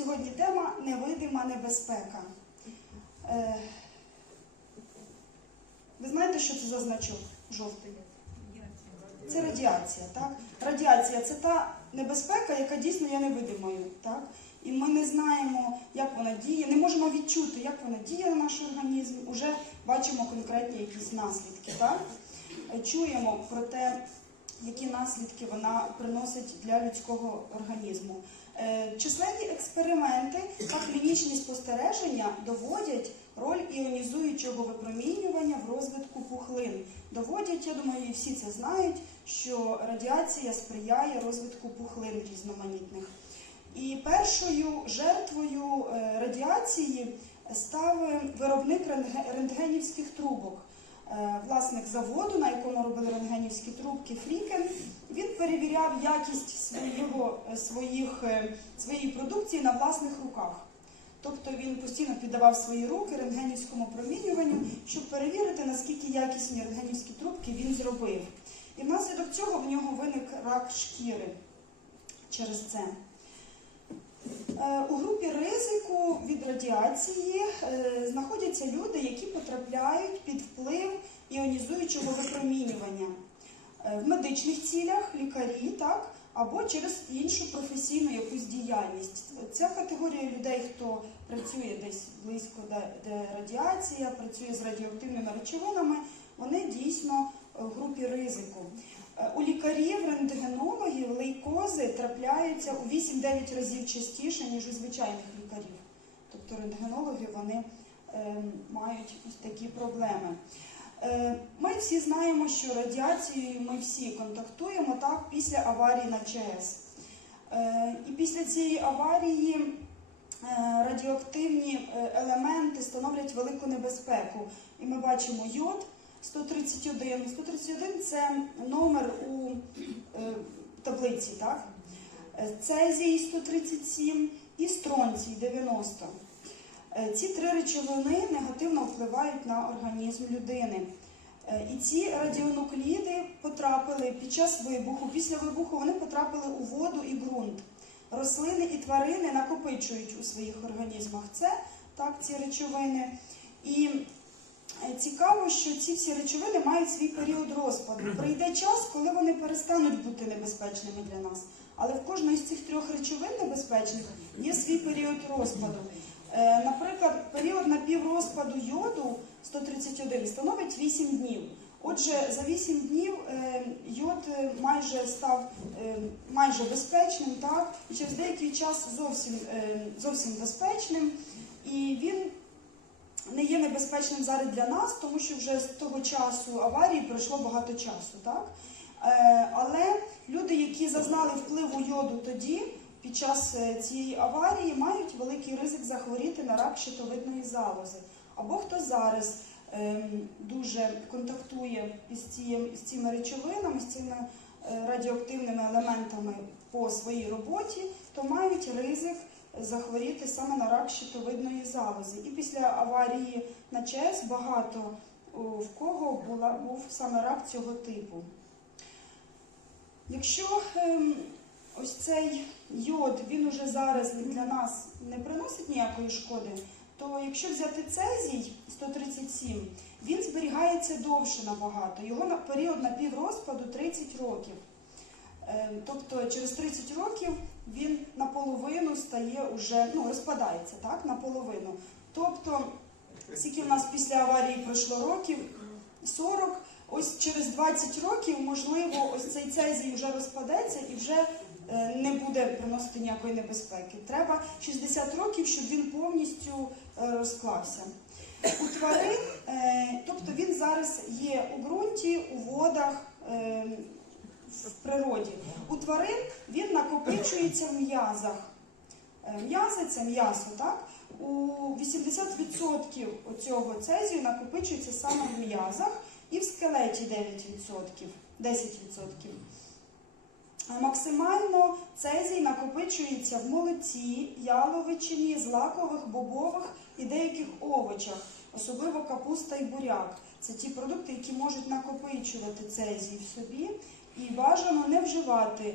Сьогодні тема невидима небезпека. Е, ви знаєте, що це за значок жовтий? Це радіація, так? Радіація це та небезпека, яка дійсно є невидимою, так? І ми не знаємо, як вона діє, не можемо відчути, як вона діє на наш організм. Уже бачимо конкретні якісь наслідки, так? Чуємо про те, які наслідки вона приносить для людського організму. Е, Численні експерименти та клінічні спостереження доводять роль іонізуючого випромінювання в розвитку пухлин. Доводять, я думаю, і всі це знають, що радіація сприяє розвитку пухлин різноманітних. І першою жертвою е, радіації став е, виробник рентгенівських трубок. Е, Власник заводу, на якому робили рентгенівські трубки Фрікен, він перевіряв якість свого, е, своїх, е, своєї продукції на власних руках. Тобто він постійно піддавав свої руки рентгенівському промінюванню, щоб перевірити, наскільки якісні рентгенівські трубки він зробив. І внаслідок цього в нього виник рак шкіри через це. Е, У групі ризику від радіації е, знаходяться люди, які потрапляють під вплив іонізуючого випромінювання Е, в медичних цілях, лікарі, так, або через іншу професійну якусь діяльність. Ця категорія людей, хто працює десь близько, де, радіація, працює з радіоактивними речовинами, вони дійсно в групі ризику. Е, У лікарів, рентгенологів лейкози трапляються у 8-9 разів частіше, ніж у звичайних лікарів. Тобто рентгенологи вони е, мають ось такі проблеми. Е, Ми всі знаємо, що радіацією ми всі контактуємо так після аварії на ЧАЕС. Е, І після цієї аварії е, радіоактивні е, елементи становлять велику небезпеку. І ми бачимо йод 131. 131 це номер у е, таблиці, так? Цезій 137 і стронцій 90. Е, Ці три речовини негативно впливають на організм людини. Е, І ці радіонукліди потрапили під час вибуху. Після вибуху вони потрапили у воду і ґрунт. Рослини і тварини накопичують у своїх організмах це так, ці речовини. І цікаво, що ці всі речовини мають свій період розпаду. Прийде час, коли вони перестануть бути небезпечними для нас. Але в кожної з цих трьох речовин небезпечних є свій період розпаду. Е, Наприклад, період напіврозпаду йоду 131 становить 8 днів. Отже, за 8 днів е, йод е, майже став е, майже безпечним, так? і через деякий час зовсім, е, зовсім безпечним. І він не є небезпечним зараз для нас, тому що вже з того часу аварії пройшло багато часу. Так? Е, Але люди, які зазнали впливу йоду тоді, під час е, цієї аварії, мають великий ризик захворіти на рак щитовидної залози. Або хто зараз ем, дуже контактує з цими речовинами, з цими е, радіоактивними елементами по своїй роботі, то мають ризик захворіти саме на рак щитовидної залози. І після аварії на ЧАЕС багато в кого був саме рак цього типу. Якщо ем, ось цей йод, він уже зараз для нас не приносить ніякої шкоди, то якщо взяти цезій 137, він зберігається довше набагато. Його на період напіврозпаду 30 років. Е, Тобто через 30 років він наполовину стає уже, ну, розпадається, так, наполовину. Тобто, скільки в нас після аварії пройшло років, 40, ось через 20 років, можливо, ось цей цезій вже розпадеться і вже е, не буде приносити ніякої небезпеки. Треба 60 років, щоб він повністю е, розклався. У тварин, е, тобто він зараз є у ґрунті, у водах, е, в природі. У тварин він накопичується в м'язах. Е, М'язи це м'ясо, так? У 80% цього цезію накопичується саме в м'язах і в скелеті 9%, 10%. Е, Максимально цезій накопичується в молоці, яловичині, злакових, бобових і деяких овочах, особливо капуста і буряк. Це ті продукти, які можуть накопичувати цезій в собі, і бажано не вживати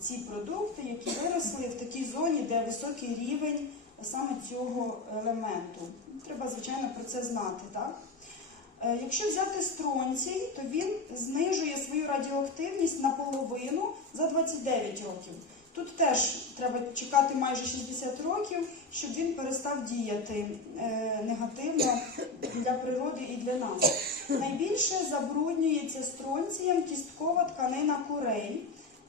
ці продукти, які виросли в такій зоні, де високий рівень саме цього елементу. Треба, звичайно, про це знати. Так? Е, Якщо взяти стронцій, то він знижує свою радіоактивність наполовину за 29 років. Тут теж треба чекати майже 60 років, щоб він перестав діяти е, негативно для природи і для нас. Найбільше забруднюється стронцієм кісткова тканина курей,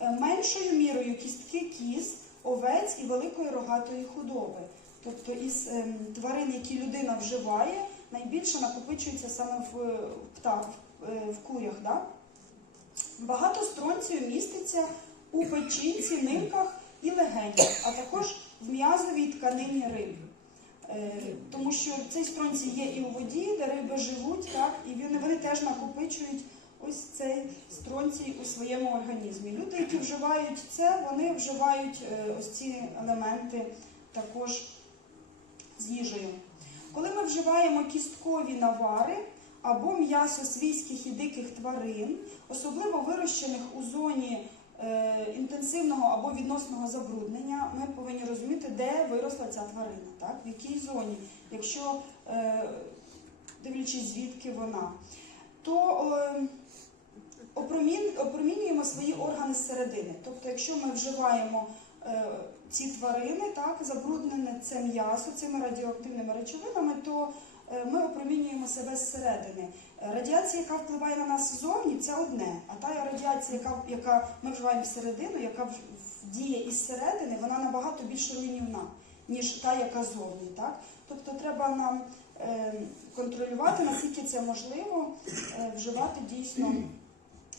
е, меншою мірою кістки кіз, овець і великої рогатої худоби. Тобто із ем, тварин, які людина вживає, найбільше накопичується саме в е, птах, в, курях. Да? Багато стронцію міститься у печінці, нимках і легенях, а також в м'язовій тканині риб. Е, Тому що цей стронцій є і у воді, де риби живуть, так, і вони, вони теж накопичують ось цей стронцій у своєму організмі. Люди, які вживають це, вони вживають е, ось ці елементи також з їжею. Коли ми вживаємо кісткові навари або м'ясо свійських і диких тварин, особливо вирощених у зоні інтенсивного або відносного забруднення, ми повинні розуміти, де виросла ця тварина, так? в якій зоні, якщо е, дивлячись звідки вона, то е, опромінюємо свої органи зсередини. Тобто, якщо ми вживаємо е, ці тварини, так, забруднене це м'ясо цими радіоактивними речовинами, то е, ми опромінюємо себе зсередини. Е, Радіація, яка впливає на нас ззовні, це одне. А та радіація, яка, яка ми вживаємо всередину, яка діє із середини, вона набагато більш руйнівна, ніж та, яка зовні. Так? Тобто треба нам е, контролювати, наскільки це можливо, е, вживати дійсно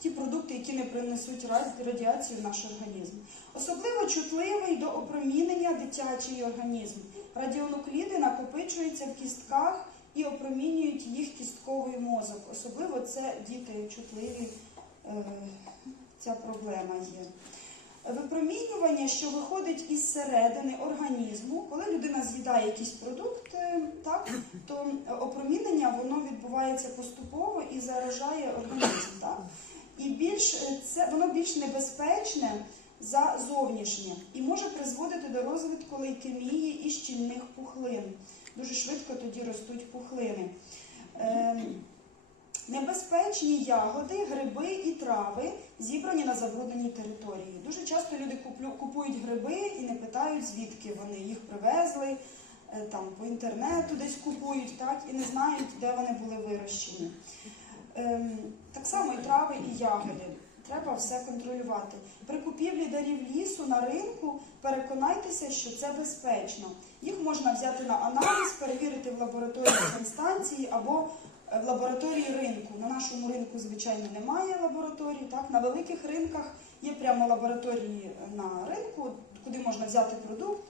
ті продукти, які не принесуть радіацію в наш організм. Особливо чутливий до опромінення дитячий організм. Радіонукліди накопичуються в кістках і опромінюють їх кістковий мозок. Особливо це діти чутливі, е, ця проблема є. Випромінювання, що виходить із середини організму, коли людина з'їдає якийсь продукт, е, так, то опромінення воно відбувається поступово і заражає організм. Так? І більш е, це воно більш небезпечне за зовнішнє і може призводити до розвитку лейкемії і щільних пухлин. Дуже швидко тоді ростуть пухлини. Ем, Небезпечні ягоди, гриби і трави, зібрані на забрудненій території. Дуже часто люди купують гриби і не питають, звідки вони їх привезли, е, там по інтернету десь купують, так, і не знають, де вони були вирощені. Ем, так само і трави, і ягоди. Треба все контролювати. При купівлі дарів лісу на ринку переконайтеся, що це безпечно. Їх можна взяти на аналіз, перевірити в лабораторії санстанції або е, в лабораторії ринку. На нашому ринку, звичайно, немає лабораторій. Так? На великих ринках є прямо лабораторії на ринку, куди можна взяти продукт,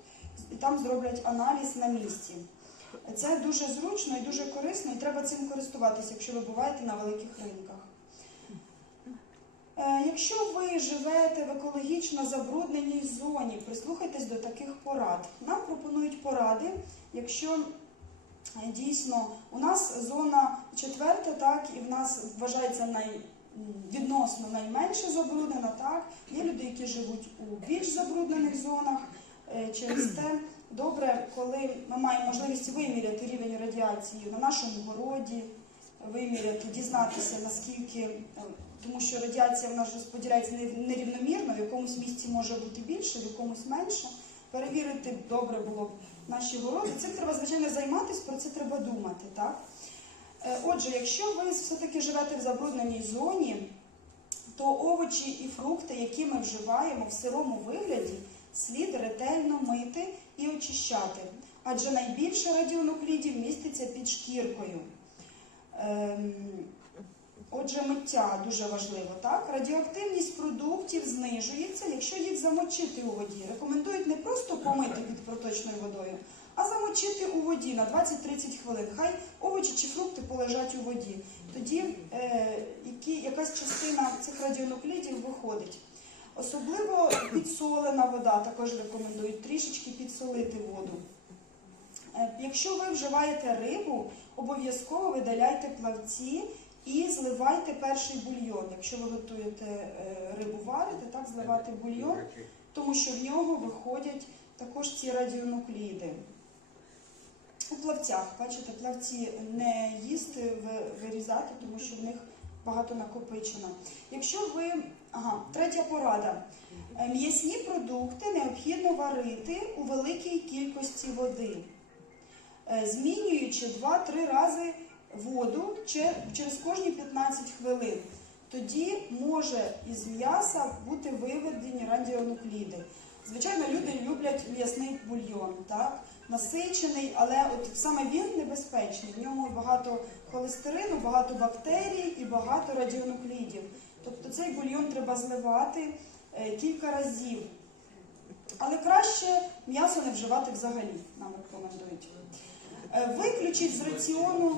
і там зроблять аналіз на місці. Це дуже зручно і дуже корисно, і треба цим користуватися, якщо ви буваєте на великих ринках. Е, Якщо ви живете в екологічно забрудненій зоні, прислухайтесь до таких порад. Нам пропонують поради, якщо е, дійсно у нас зона четверта, так, і в нас вважається най, відносно найменше забруднена, так. Є люди, які живуть у більш забруднених зонах. Е, Через те добре, коли ми маємо можливість виміряти рівень радіації на нашому городі, виміряти, дізнатися, наскільки, е, тому що радіація в нас розподіляється нерівномірно, в якомусь місці може бути більше, в якомусь менше. Перевірити добре було б наші городи. Цим треба, звичайно, займатися, про це треба думати. Так? Е, Отже, якщо ви все-таки живете в забрудненій зоні, то овочі і фрукти, які ми вживаємо в сирому вигляді, слід ретельно мити і очищати, адже найбільше радіонуклідів міститься під шкіркою. Ем, Отже, миття дуже важливо. Так? Радіоактивність продуктів знижується, якщо їх замочити у воді. Рекомендують не просто помити під проточною водою, а замочити у воді на 20-30 хвилин. Хай овочі чи фрукти полежать у воді. Тоді е, які, якась частина цих радіонуклідів виходить. Особливо підсолена вода також рекомендують трішечки підсолити воду. Е, Якщо ви вживаєте рибу, обов'язково видаляйте плавці і зливайте перший бульйон. Якщо ви готуєте е, рибу варите, так зливати бульйон, тому що в нього виходять також ці радіонукліди. У плавцях, бачите, плавці не їсти, вирізати, тому що в них багато накопичено. Якщо ви, ага, третя порада. Е, М'ясні продукти необхідно варити у великій кількості води, е, змінюючи 2-3 рази воду через кожні 15 хвилин. Тоді може із м'яса бути виведені радіонукліди. Звичайно, люди люблять м'ясний бульйон, так? насичений, але от саме він небезпечний. В ньому багато холестерину, багато бактерій і багато радіонуклідів. Тобто цей бульйон треба зливати е, кілька разів. Але краще м'ясо не вживати взагалі, нам рекомендують. Е, Виключіть з раціону,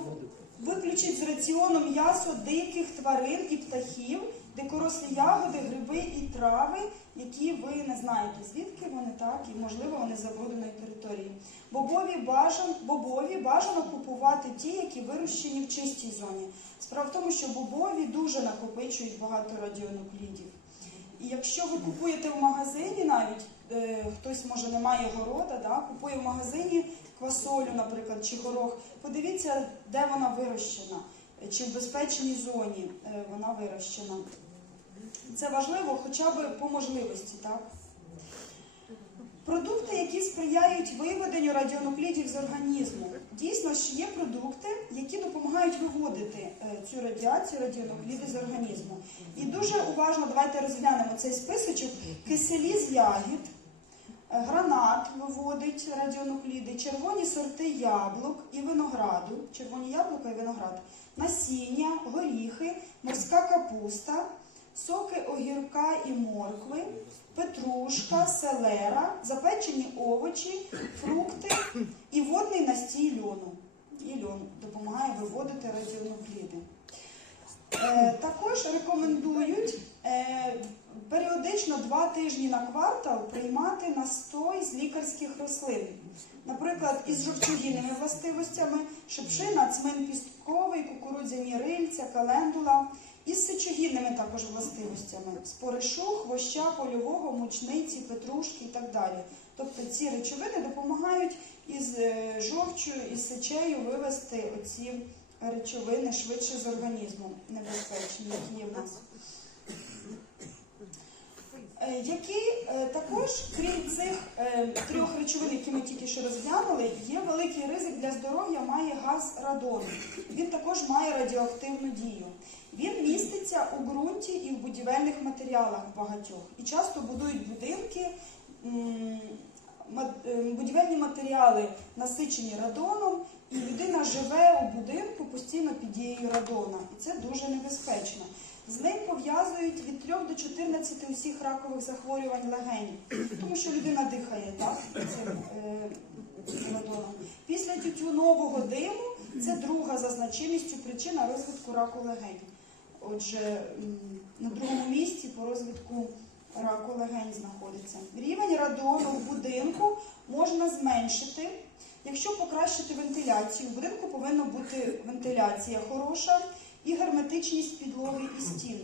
виключіть з раціону м'ясо диких тварин і птахів, дикорослі ягоди, гриби і трави, які ви не знаєте, звідки вони так, і можливо вони з забрудненої території. Бобові бажан, бобові бажано купувати ті, які вирощені в чистій зоні. Справа в тому, що бобові дуже накопичують багато радіонуклідів. І якщо ви купуєте в магазині, навіть е, хтось може не має города, да, купує в магазині квасолю, наприклад, чи горох, подивіться, де вона вирощена, чи в безпечній зоні е, вона вирощена. Це важливо хоча б по можливості, так? Продукти, які сприяють виведенню радіонуклідів з організму. Дійсно ж є продукти, які допомагають виводити е, цю радіацію, радіонукліди з організму. І дуже уважно давайте розглянемо цей списочок. Киселі з ягід, гранат виводить радіонукліди, червоні сорти яблук і винограду, червоні яблука і виноград, насіння, горіхи, морська капуста, соки огірка і моркви, петрушка, селера, запечені овочі, фрукти і водний настій льону. І льон допомагає виводити радіонукліди. Е, також рекомендують е, періодично два тижні на квартал приймати настой з лікарських рослин. Наприклад, із жовчогінними властивостями шипшина, цмин пістковий, кукурудзяні рильця, календула, із сечогінними також властивостями споришу, хвоща, польового, мучниці, петрушки і так далі. Тобто ці речовини допомагають із е, жовчю, із сечею вивести оці речовини швидше з організму небезпечні, які є в нас. Е, Які е, також, крім цих е, трьох речовин, які ми тільки що розглянули, є великий ризик для здоров'я, має газ радон. Він також має радіоактивну дію. Він міститься у ґрунті і в будівельних матеріалах багатьох. І часто будують будинки, будівельні матеріали насичені радоном, і людина живе у будинку постійно під дією радона. І це дуже небезпечно. З ним пов'язують від 3 до 14 усіх ракових захворювань легень, тому що людина дихає так, цим е, радоном. Після тютюнового диму це друга за значимістю причина розвитку раку легень. Отже, на другому місці по розвитку раку легень знаходиться. Рівень радону в будинку можна зменшити. Якщо покращити вентиляцію, в будинку повинна бути вентиляція хороша і герметичність підлоги і стін.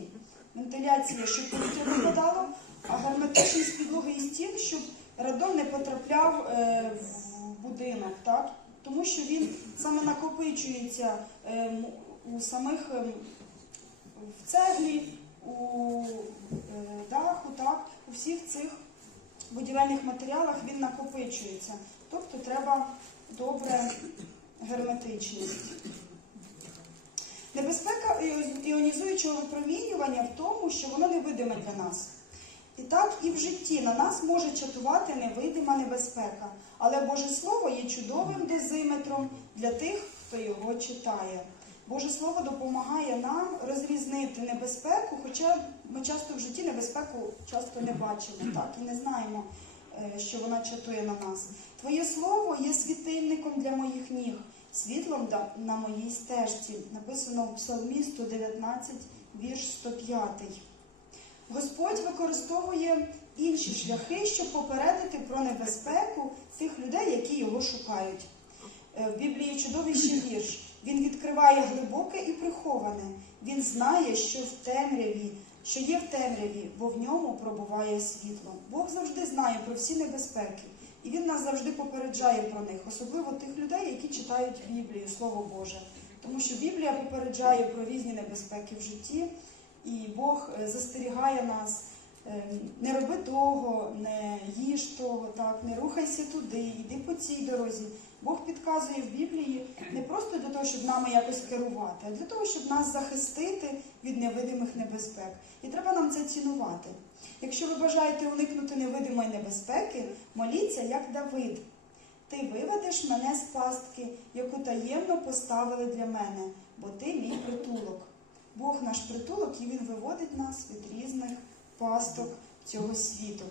Вентиляція, щоб повітря попадало, а герметичність підлоги і стін, щоб радон не потрапляв е, в будинок, так? тому що він саме накопичується е, у самих ем, в цеглі, у е, даху, так, у всіх цих будівельних матеріалах він накопичується. Тобто треба добре герметичність. Небезпека іонізуючого випромінювання в тому, що воно невидиме для нас. І так і в житті на нас може чатувати невидима небезпека, але Боже Слово є чудовим дозиметром для тих, хто його читає. Боже Слово допомагає нам розрізнити небезпеку, хоча ми часто в житті небезпеку часто не бачимо, так і не знаємо, е, що вона чатує на нас. Твоє слово є світильником для моїх ніг, світлом на моїй стежці. Написано в Псалмі 119, вірш 105. Господь використовує інші шляхи, щоб попередити про небезпеку тих людей, які його шукають. Е, В Біблії чудовий ще вірш. Він відкриває глибоке і приховане, Він знає, що в темряві, що є в темряві, бо в ньому пробуває світло. Бог завжди знає про всі небезпеки, і він нас завжди попереджає про них, особливо тих людей, які читають Біблію, Слово Боже. Тому що Біблія попереджає про різні небезпеки в житті, і Бог е, застерігає нас. е, Не роби того, не так, не рухайся туди, йди по цій дорозі. Бог підказує в Біблії не просто для того, щоб нами якось керувати, а для того, щоб нас захистити від невидимих небезпек. І треба нам це цінувати. Якщо ви бажаєте уникнути невидимої небезпеки, моліться, як Давид. Ти виведеш мене з пастки, яку таємно поставили для мене, бо ти мій притулок. Бог наш притулок, і Він виводить нас від різних пасток цього світу.